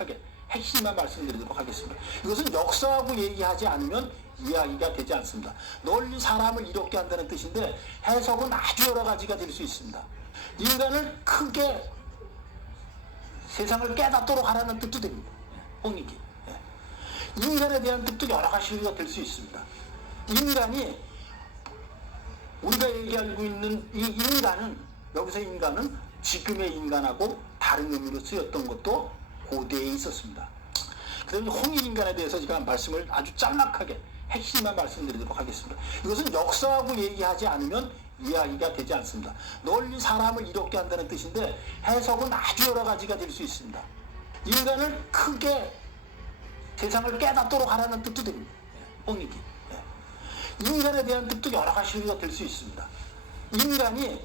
짤막하게 핵심만 말씀드리도록 하겠습니다. 이것은 역사하고 얘기하지 않으면 이야기가 되지 않습니다. 널리 사람을 이롭게 한다는 뜻인데 해석은 아주 여러 가지가 될 수 있습니다. 인간을 크게 세상을 깨닫도록 하라는 뜻도 됩니다. 홍익이. 인간에 대한 뜻도 여러 가지가 될 수 있습니다. 인간이 우리가 얘기하고 있는 이 인간은, 여기서 인간은 지금의 인간하고 다른 의미로 쓰였던 것도 고대에 있었습니다. 그다음에 홍익인간에 대해서 제가 말씀을 아주 짤막하게 핵심만 말씀드리도록 하겠습니다. 이것은 역사하고 얘기하지 않으면 이야기가 되지 않습니다. 널리 사람을 이롭게 한다는 뜻인데 해석은 아주 여러 가지가 될 수 있습니다. 인간을 크게 세상을 깨닫도록 하라는 뜻도 됩니다. 홍익이. 인간에 대한 뜻도 여러 가지가 될 수 있습니다. 인간이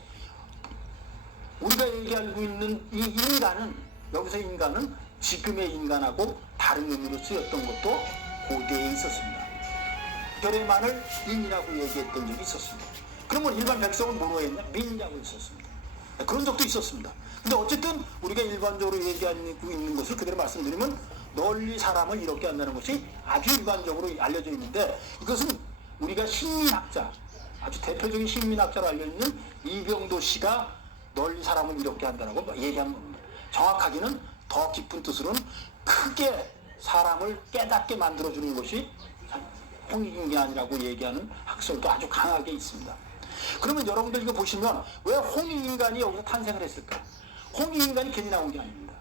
우리가 얘기하고 있는 이 인간은, 여기서 인간은 지금의 인간하고 다른 의미로 쓰였던 것도 고대에 있었습니다. 결의만을 인이라고 얘기했던 적이 있었습니다. 그러면 일반 백성은 뭐로 했냐? 민이라고 있었습니다. 그런 적도 있었습니다. 근데 어쨌든 우리가 일반적으로 얘기하고 있는 것을 그대로 말씀드리면 널리 사람을 이롭게 한다는 것이 아주 일반적으로 알려져 있는데, 이것은 우리가 신민학자, 아주 대표적인 신민학자로 알려있는 이병도 씨가 널리 사람을 이롭게 한다고 얘기한 겁니다. 정확하게는 더 깊은 뜻으로는 크게 사람을 깨닫게 만들어주는 것이 홍익인간이라고 얘기하는 학설도 아주 강하게 있습니다. 그러면 여러분들 이거 보시면 왜 홍익인간이 여기서 탄생을 했을까? 홍익인간이 괜히 나온 게 아닙니다.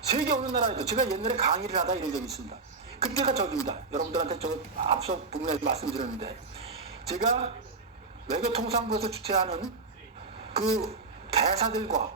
세계 어느 나라에도, 제가 옛날에 강의를 하다 이런 적이 있습니다. 그때가 저기입니다. 여러분들한테 저 앞서 부분에 말씀드렸는데, 제가 외교통상부에서 주최하는 그 대사들과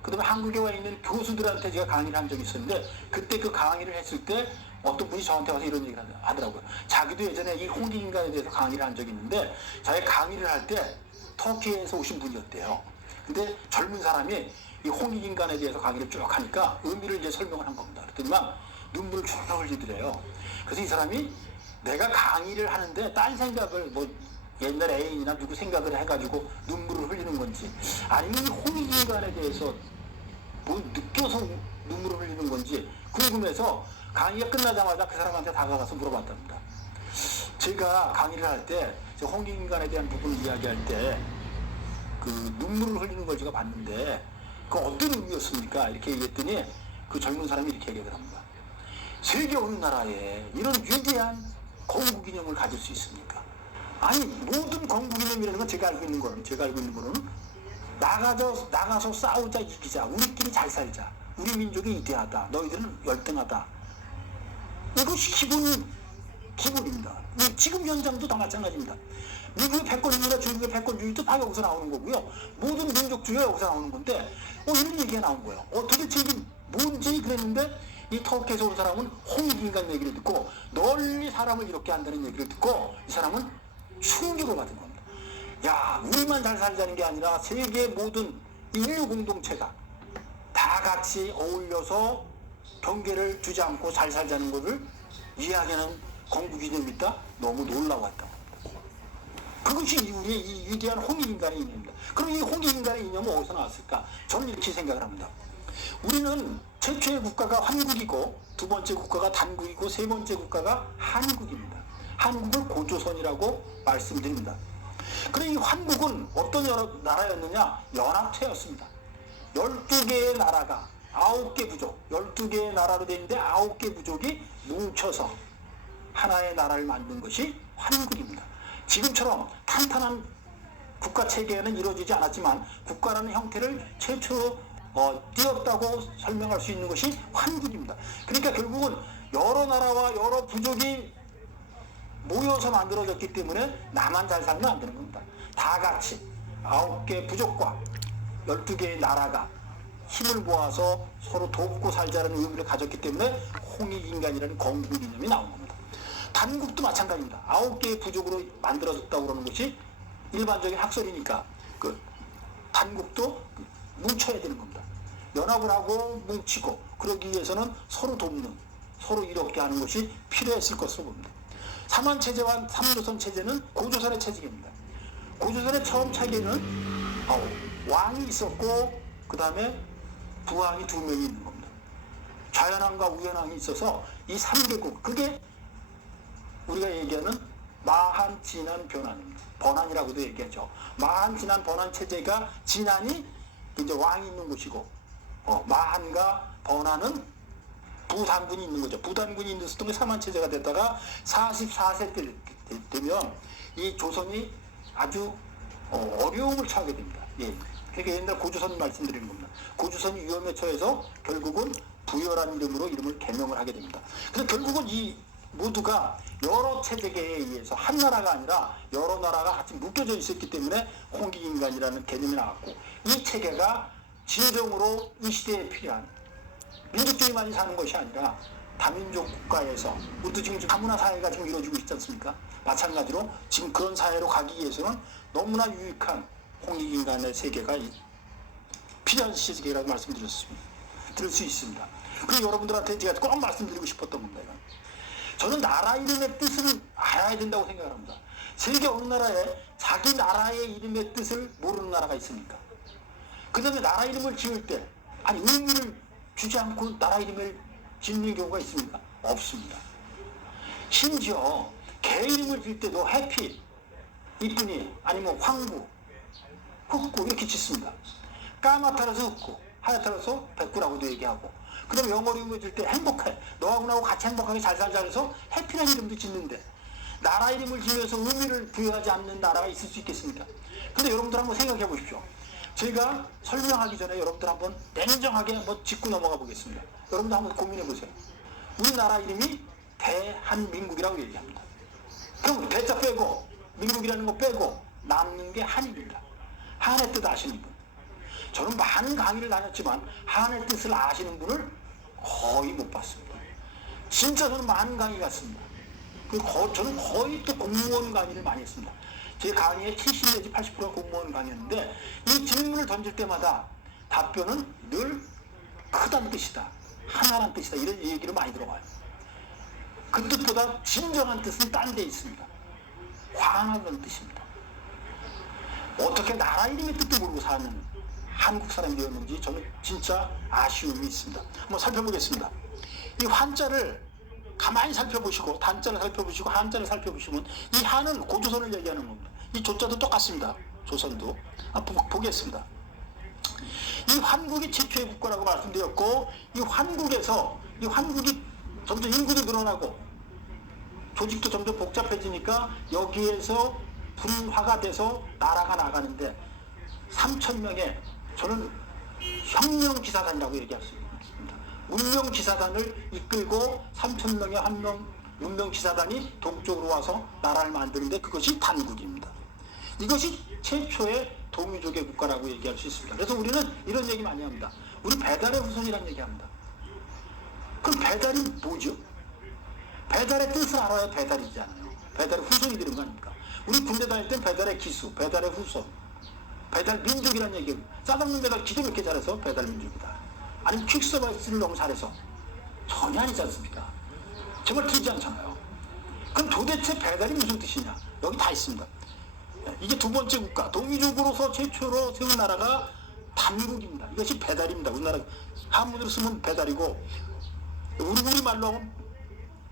그 다음에 한국에 와 있는 교수들한테 제가 강의를 한 적이 있었는데, 그때 그 강의를 했을 때 어떤 분이 저한테 와서 이런 얘기를 하더라고요. 자기도 예전에 이 홍익인간에 대해서 강의를 한 적이 있는데, 자기 강의를 할 때 터키에서 오신 분이었대요. 근데 젊은 사람이 이 홍익인간에 대해서 강의를 쭉 하니까 의미를 이제 설명을 한 겁니다. 그랬더니만 눈물을 쭉 흘리더래요. 그래서 이 사람이 내가 강의를 하는데 딴 생각을, 뭐 옛날 애인이나 누구 생각을 해가지고 눈물을 흘리는 건지, 아니면 이 홍익인간에 대해서 뭐 느껴서 눈물을 흘리는 건지 궁금해서 강의가 끝나자마자 그 사람한테 다가가서 물어봤답니다. 제가 강의를 할 때 홍익인간에 대한 부분을 이야기할 때 그 눈물을 흘리는 걸 제가 봤는데 그 어떤 의미였습니까? 이렇게 얘기했더니 그 젊은 사람이 이렇게 얘기하더랍니다. 세계 어느 나라에 이런 위대한 건국이념을 가질 수 있습니까? 아니, 모든 건국이념이라는 건 제가 알고 있는 거는 나가서 싸우자, 이기자, 우리끼리 잘 살자, 우리 민족이 위대하다, 너희들은 열등하다, 이것이 기본입니다. 지금 현장도 다 마찬가지입니다. 미국의 패권주의나 중국의 패권주의도 다 여기서 나오는 거고요. 모든 민족주의가 여기서 나오는 건데, 이런 얘기가 나온 거예요. 도대체 이게 뭔지 그랬는데, 이 터키에서 온 사람은 홍익인간 얘기를 듣고 널리 사람을 이롭게 한다는 얘기를 듣고 이 사람은 충격을 받은 겁니다. 야, 우리만 잘 살자는 게 아니라 세계 모든 인류 공동체가 다 같이 어울려서 경계를 두지 않고 잘 살자는 것을 이야기하는 건국이념이 있다? 너무 놀라웠다. 그것이 우리의 이 위대한 홍익인간의 이념입니다. 그럼 이 홍익인간의 이념은 어디서 나왔을까? 저는 이렇게 생각을 합니다. 우리는 최초의 국가가 환국이고, 두 번째 국가가 단국이고, 세 번째 국가가 한국입니다. 한국을 고조선이라고 말씀드립니다. 그럼 이 한국은 어떤 나라였느냐? 연합체였습니다. 12개의 나라가 9개 부족, 12개의 나라로 되어 있는데 9개 부족이 뭉쳐서 하나의 나라를 만든 것이 한국입니다. 지금처럼 탄탄한 국가 체계는 이루어지지 않았지만 국가라는 형태를 최초로 띄었다고 설명할 수 있는 것이 한국입니다. 그러니까 결국은 여러 나라와 여러 부족이 모여서 만들어졌기 때문에 나만 잘 살면 안 되는 겁니다. 다 같이 9개 부족과 12개의 나라가 힘을 모아서 서로 돕고 살자는 의미를 가졌기 때문에 홍익인간이라는 건국이념이 나온 겁니다. 단국도 마찬가지입니다. 9개의 부족으로 만들어졌다고 그러는 것이 일반적인 학설이니까 그 단국도 뭉쳐야 되는 겁니다. 연합을 하고 뭉치고 그러기 위해서는 서로 돕는, 서로 이롭게 하는 것이 필요했을 것으로 봅니다. 삼한체제와 삼조선 체제는 고조선의 체제입니다. 고조선의 처음 체계는 왕이 있었고 그 다음에 부왕이 2명이 있는 겁니다. 좌현왕과 우현왕이 있어서 이 3개국, 그게 우리가 얘기하는 마한, 진한, 변환입니다. 번환이라고도 얘기하죠. 마한, 진한, 번환 체제가, 진한이 이제 왕이 있는 곳이고, 마한과 번환은 부단군이 있는 거죠. 부단군이 있는 동안 사만 체제가 됐다가 44세 때 되면 이 조선이 아주 어려움을 처하게 됩니다. 예. 그러니까 옛날 고조선 말씀드린 겁니다. 고조선이 위험에 처해서 결국은 부여란 이름으로 이름을 개명을 하게 됩니다. 그래서 결국은 이 모두가 여러 체제계에 의해서 한 나라가 아니라 여러 나라가 같이 묶여져 있었기 때문에 홍익인간이라는 개념이 나왔고, 이 체계가 진정으로 이 시대에 필요한 민족주의만이 사는 것이 아니라 다민족 국가에서, 우리도 지금 다문화 사회가 지금 이루어지고 있지 않습니까? 마찬가지로 지금 그런 사회로 가기 위해서는 너무나 유익한 홍익인간의 세계가 필요한 시대라고 말씀드렸습니다. 들을 수 있습니다. 그리고 여러분들한테 제가 꼭 말씀드리고 싶었던 겁니다. 이건. 저는 나라 이름의 뜻을 알아야 된다고 생각을 합니다. 세계 어느 나라에 자기 나라의 이름의 뜻을 모르는 나라가 있습니까? 그 다음에 나라 이름을 지을 때 아니 의미를 주지 않고 나라 이름을 짓는 경우가 있습니까? 없습니다. 심지어 개 이름을 지을 때도 해피, 이쁜이, 아니면 황구, 흑구 이렇게 짓습니다. 까마타라서 흑구, 하얗다라서 백구라고도 얘기하고, 그 다음에 영어로 이름을 지을 때 행복해, 너하고 나하고 같이 행복하게 잘 살자 해서 해피라는 이름도 짓는데, 나라 이름을 지으면서 의미를 부여하지 않는 나라가 있을 수 있겠습니까? 근데 여러분들 한번 생각해 보십시오. 제가 설명하기 전에 여러분들 한번 냉정하게 한번 짚고 넘어가 보겠습니다. 여러분들 한번 고민해 보세요. 우리나라 이름이 대한민국이라고 얘기합니다. 그럼 대자 빼고 민국이라는 거 빼고 남는 게 한입니다. 한의 뜻 아시는 분? 저는 많은 강의를 다녔지만 한의 뜻을 아시는 분을 거의 못 봤습니다. 진짜 저는 많은 강의 갔습니다. 저는 거의 또 공무원 강의를 많이 했습니다. 제 강의의 70 내지 80%가 공무원 강의였는데, 이 질문을 던질 때마다 답변은 늘 크다는 뜻이다, 하나란 뜻이다, 이런 얘기를 많이 들어봐요. 그 뜻보다 진정한 뜻은 딴 데 있습니다. 화나다는 뜻입니다. 어떻게 나라 이름의 뜻도 모르고 사는 한국 사람이 되었는지 저는 진짜 아쉬움이 있습니다. 한번 살펴보겠습니다. 이 한자를 가만히 살펴보시고, 단자를 살펴보시고, 한자를 살펴보시면 이 한은 고조선을 얘기하는 겁니다. 이 조자도 똑같습니다. 조선도. 보겠습니다. 이 환국이 최초의 국가라고 말씀드렸고, 이 환국이 점점 인구도 늘어나고 조직도 점점 복잡해지니까 여기에서 분화가 돼서 나라가 나가는데, 3,000명의 저는 혁명기사단이라고 얘기할 수 있습니다. 문명기사단을 이끌고 3,000명의 한 명 문명기사단이 동쪽으로 와서 나라를 만드는데, 그것이 단국입니다. 이것이 최초의 동이족의 국가라고 얘기할 수 있습니다. 그래서 우리는 이런 얘기 많이 합니다. 우리 배달의 후손이라는 얘기합니다. 그럼 배달이 뭐죠? 배달의 뜻을 알아야 배달이잖아요. 배달의 후손이 되는 거 아닙니까? 우리 군대 다닐 땐 배달의 기수, 배달의 후손, 배달 민족이라는 얘기입니다. 짜장면 배달 기도 이렇게 잘해서 배달 민족이다. 아니면 퀵서비스를 너무 잘해서, 전혀 아니지 않습니까? 정말 틀리지 않잖아요. 그럼 도대체 배달이 무슨 뜻이냐? 여기 다 있습니다. 이게 두 번째 국가, 동이족으로서 최초로 세운 나라가 단국입니다. 이것이 배달입니다. 우리나라 한문으로 쓰면 배달이고, 우리 말로 하면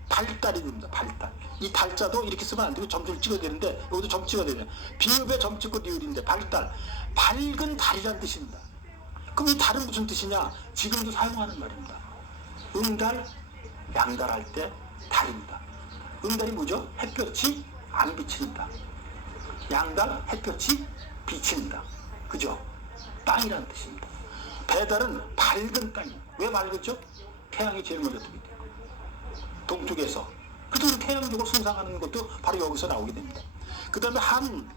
발달이 됩니다. 발달. 이 달자도 이렇게 쓰면 안 되고 점을 찍어야 되는데, 여기도 점 찍어야 되냐. 비읍에 점 찍고 리을인데 발달, 밝은 달이라는 뜻입니다. 그럼 이 달은 무슨 뜻이냐? 지금도 사용하는 말입니다. 음달, 양달할 때 달입니다. 음달이 뭐죠? 햇볕이 안 비칩니다. 양달, 햇볕이 비칩니다. 그죠? 땅이라는 뜻입니다. 배달은 밝은 땅이에요. 왜 밝았죠? 태양이 제일 먼저 뜨기 때문에. 동쪽에서. 그래서 태양적으로 순상하는 것도 바로 여기서 나오게 됩니다. 그 다음에 한,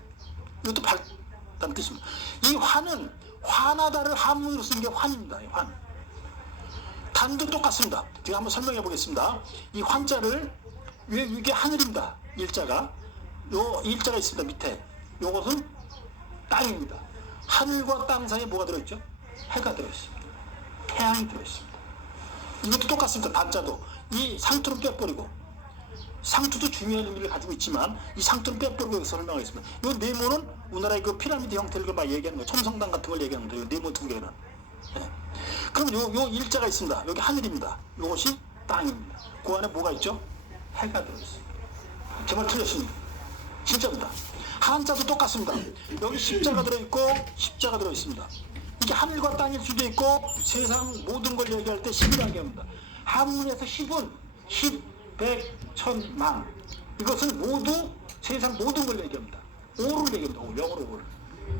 이것도 밝다는 뜻입니다. 이 환은 환하다를 한문으로 쓴 게 환입니다. 환. 단도 똑같습니다. 제가 한번 설명해 보겠습니다. 이 환자를, 왜 이게 하늘입니다. 일자가. 요 일자가 있습니다. 밑에. 요것은 땅입니다. 하늘과 땅 사이에 뭐가 들어있죠? 해가 들어있습니다. 태양이 들어있습니다. 이것도 똑같습니다. 단자도. 이 상투는 빼버리고, 상투도 중요한 의미를 가지고 있지만 이 상투는 빼버리고 여기서 설명하겠습니다. 이 네모는 우리나라의 그 피라미드 형태를 막 얘기하는 거예요. 첨성당 같은 걸 얘기하는 거예요. 네모 두 개는. 네. 그럼 요 일자가 있습니다. 여기 하늘입니다. 요것이 땅입니다. 그 안에 뭐가 있죠? 해가 들어있어요. 제 말 틀렸습니다. 진짜입니다. 한자도 똑같습니다. 여기 십자가 들어있고 십자가 들어있습니다. 이게 하늘과 땅일 수도 있고 세상 모든 걸 얘기할 때 10이라고 합니다. 한문에서 10은 10, 100, 1000, 만 이것은 모두 세상 모든 걸 얘기합니다. 오를 얘기합니다. 오, 영어로 오를.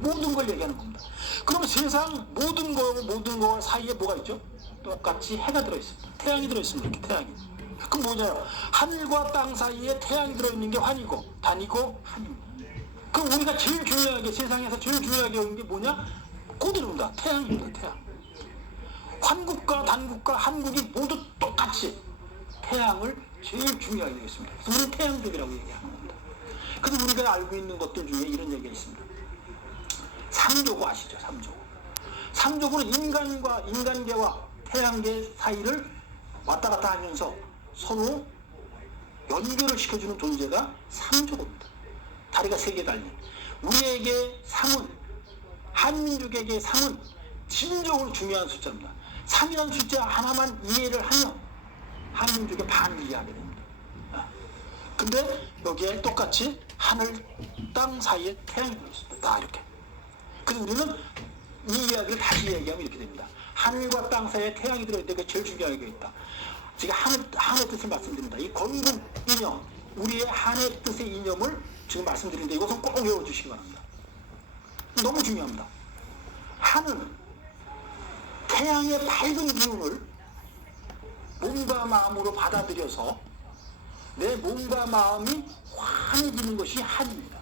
모든 걸 얘기하는 겁니다. 그러면 세상 모든 거 사이에 뭐가 있죠? 똑같이 해가 들어있습니다. 태양이 들어있습니다. 이렇게 태양이. 그럼 뭐냐요? 하늘과 땅 사이에 태양이 들어있는 게 환이고 단이고 한입니다. 그럼 우리가 제일 중요하게 세상에서 제일 중요하게 여긴 게 뭐냐? 고들입니다. 태양입니다. 태양. 환국과 단국과 한국이 모두 똑같이 태양을 제일 중요하게 되겠습니다. 그래서 우리는 태양족이라고 얘기하는 겁니다. 그래서 우리가 알고 있는 것들 중에 이런 얘기가 있습니다. 삼조고 아시죠? 삼조고. 삼조고는 인간계와 태양계 사이를 왔다 갔다 하면서 서로 연결을 시켜주는 존재가 삼조고입니다. 다리가 3개 달린. 우리에게 3은, 한민족에게 3은 진정으로 중요한 숫자입니다. 3이라는 숫자 하나만 이해를 하면 한민족의 반을 이해하게 됩니다. 근데 여기에 똑같이 하늘, 땅 사이에 태양이 들어있습니다. 다 이렇게. 그래서 우리는 이 이야기를 다시 얘기하면 이렇게 됩니다. 하늘과 땅 사이에 태양이 들어있는데 그게 제일 중요한 게 있다. 제가 한의 뜻을 말씀드립니다. 이 건국 이념, 우리의 한의 뜻의 이념을 지금 말씀드리는데 이것은 꼭 외워주시기 바랍니다. 너무 중요합니다. 하는 태양의 밝은 기운을 몸과 마음으로 받아들여서 내 몸과 마음이 환해지는 것이 한입니다.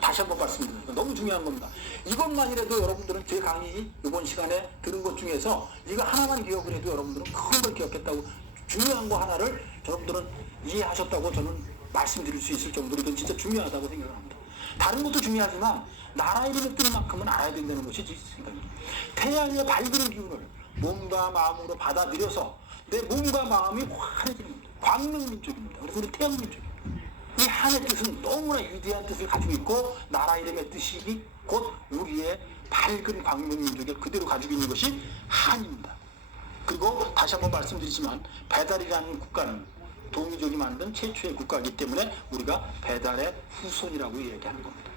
다시 한번 말씀드립니다. 너무 중요한 겁니다. 이것만이라도 여러분들은 제 강의 이번 시간에 들은 것 중에서 이거 하나만 기억을 해도 여러분들은 큰 걸 기억했다고, 중요한 거 하나를 여러분들은 이해하셨다고 저는 말씀드릴 수 있을 정도로 이건 진짜 중요하다고 생각을 합니다. 다른 것도 중요하지만 나라 이름을 뜨는 만큼은 알아야 된다는 것이 제 생각입니다. 태양의 밝은 기운을 몸과 마음으로 받아들여서 내 몸과 마음이 환해지는 겁니다. 광명민족입니다. 그래서 우리 태양민족입니다. 이 한의 뜻은 너무나 위대한 뜻을 가지고 있고 나라 이름의 뜻이 곧 우리의 밝은 광명민족을 그대로 가지고 있는 것이 한입니다. 그리고 다시 한번 말씀드리지만 배달이라는 국가는 동이족이 만든 최초의 국가이기 때문에 우리가 배달의 후손이라고 얘기하는 겁니다.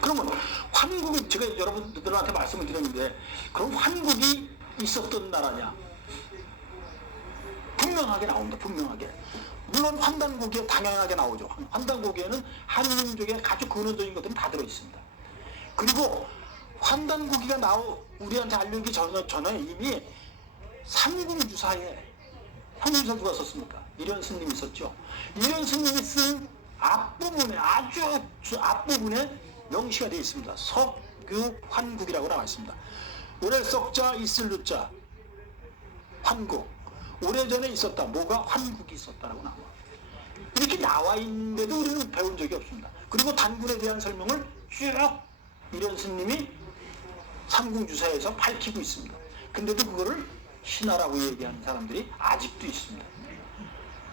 그러면 환국은 제가 여러분들한테 말씀을 드렸는데 그럼 환국이 있었던 나라냐? 분명하게 나옵니다. 분명하게. 물론 환단고기에 당연하게 나오죠. 환단고기에는 한민족의 아주 근원적인 것들이 다 들어있습니다. 그리고 환단고기가 우리한테 알려기 전에 이미 삼궁주사에 삼궁주사 누가 썼습니까? 이련 스님이 있었죠. 이련 스님이 쓴 앞부분에 아주 앞부분에 명시가 되어 있습니다. 석유환국이라고 나와 있습니다. 오래석자 있을루자 환국. 오래전에 있었다. 뭐가 환국이 있었다라고 나와. 이렇게 나와 있는데도 우리는 배운 적이 없습니다. 그리고 단군에 대한 설명을 쭉 이련 스님이 삼궁주사에서 밝히고 있습니다. 근데도 그거를 신화라고 얘기하는 사람들이 아직도 있습니다.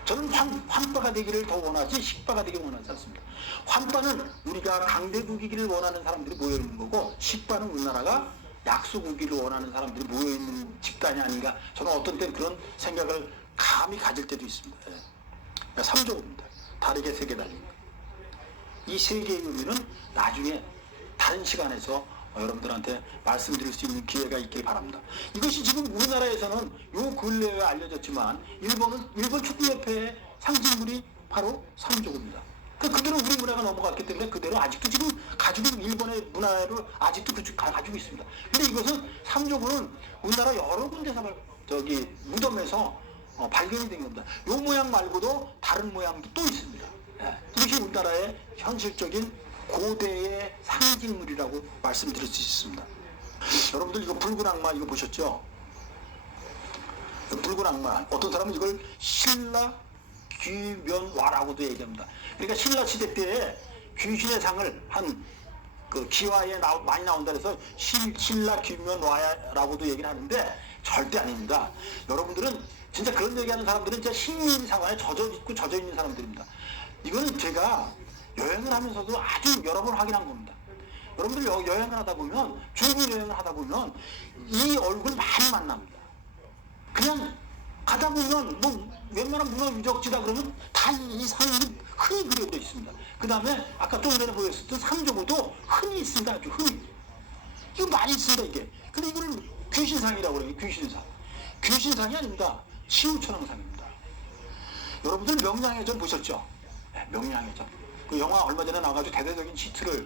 저는 환빠가 되기를 더 원하지 식빠가 되기를 원하지 않습니다. 환빠는 우리가 강대국이기를 원하는 사람들이 모여있는 거고, 식빠는 우리나라가 약소국기를 원하는 사람들이 모여있는 집단이 아닌가, 저는 어떤 때는 그런 생각을 감히 가질 때도 있습니다. 그러니까 삼조입니다. 다르게 3개 달린 거. 이 3개의 의미는 나중에 다른 시간에서 여러분들한테 말씀드릴 수 있는 기회가 있길 바랍니다. 이것이 지금 우리나라에서는 요 근래에 알려졌지만 일본 축구협회의 상징물이 바로 삼조입니다. 그대로 우리 문화가 넘어갔기 때문에 그대로 아직도 지금 가지고 있는 일본의 문화를 아직도 가지고 있습니다. 근데 이것은 삼조군은 우리나라 여러 군데서 무덤에서 발견이 된 겁니다. 요 모양 말고도 다른 모양도 또 있습니다. 이것이 우리나라의 현실적인 고대의 상징물이라고 말씀드릴 수 있습니다. 여러분들 이거 붉은 악마 이거 보셨죠? 붉은 악마, 어떤 사람은 이걸 신라 귀면와라고도 얘기합니다. 그러니까 신라 시대 때에 귀신의 상을 한 그 기와에 많이 나온다 해서 신라 귀면와라고도 얘기를 하는데 절대 아닙니다. 여러분들은 진짜 그런 얘기하는 사람들은 진짜 신민사관에 젖어 있는 사람들입니다. 이거는 제가 여행을 하면서도 아주 여러 번 확인한 겁니다. 여러분들 여행을 하다 보면, 중국 여행을 하다 보면 이 얼굴 많이 만납니다. 그냥 가다 보면 뭐 웬만한 문화 유적지다 그러면 다 이 상이 흔히 그려져 있습니다. 그 다음에 아까 좀 전에 보였었던 삼조고도 흔히 있습니다. 아주 흔히. 이거 많이 있습니다 이게. 근데 이거를 귀신상이라고 그래요. 귀신상. 귀신상이 아닙니다. 치우천왕상입니다. 여러분들 명량해전 보셨죠? 네, 명량해전. 그 영화 얼마 전에 나와가지고 대대적인 히트를